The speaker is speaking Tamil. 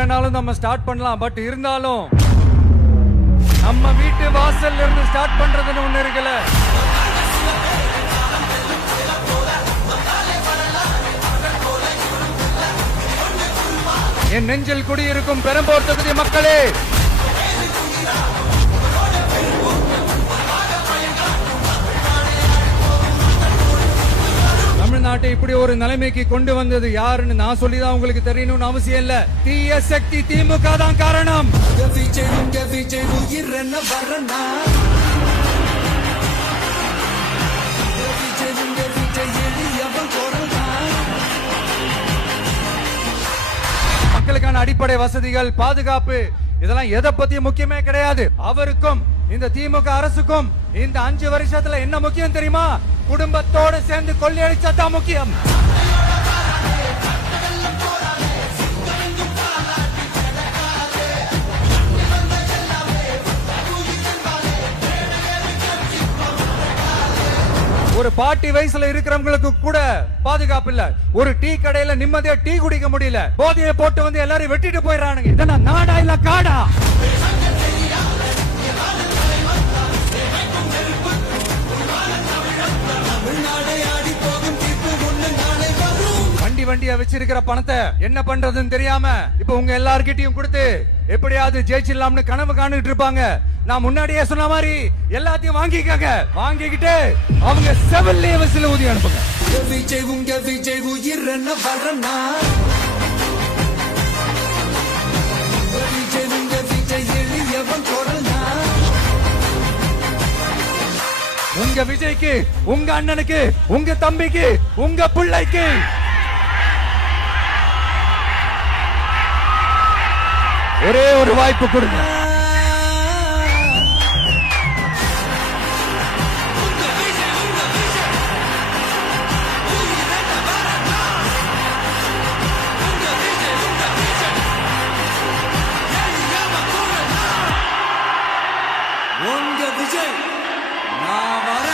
வேணாலும் நம்ம ஸ்டார்ட் பண்ணலாம். பட் இருந்தாலும் நம்ம வீட்டு வாசல்ல இருந்து ஸ்டார்ட் பண்றதுன்னு ஒண்ணு இருக்குல்ல. என் நெஞ்சில் குடியிருக்கும் பெரம்பூர் தொகுதி மக்களே, தமிழ்நாட்டை இப்படி ஒரு நிலைமைக்கு கொண்டு வந்தது யாருன்னு நான் சொல்லிதான் உங்களுக்கு தெரியணும்னு அவசியம் இல்ல. தீய சக்தி திமுக தான் காரணம். மக்களுக்கான அடிப்படை வசதிகள், பாதுகாப்பு, இதெல்லாம் எதை பத்தி முக்கியமே கிடையாது. அவருக்கும் இந்த திமுக அரசுக்கும் இந்த 5 வருஷத்துல என்ன முக்கியம் தெரியுமா? குடும்பத்தோடு சேர்ந்து கொள்ளையடிச்சா தான் முக்கியம். ஒரு பாட்டி வயசுல இருக்கிறவங்களுக்கு கூட பாதுகாப்பு இல்ல. ஒரு டீ கடையில நிம்மதியா டீ குடிக்க முடியல. போதையை போட்டு வந்து எல்லாரும் வெட்டிட்டு போயிடறானுங்க. இதெல்லாம் நாடா இல்ல காடா? வண்டியா வச்சிருக்கிற பணத்தை என்ன பண்றதுன்னு தெரியாம இப்ப உங்க எல்லார்கிட்டயும் கொடுத்து எப்படியாவது ஜெயிச்சிடலாம்னு கனவு காணிட்டு இருப்பாங்க. நான் முன்னாடியே சொன்ன மாதிரி எல்லாத்தையும் வாங்கிக்கங்க. வாங்கிக்கிட்டு அவங்க செவல்லே வசில ஊதி அனுப்புங்க. உங்க விஜய்க்கு, உங்க அண்ணனுக்கு, உங்க தம்பிக்கு, உங்க பிள்ளைக்கு ஒரே ஒரு வாய்ப்பு கொடுங்க. உங்க விஜய் நான் வர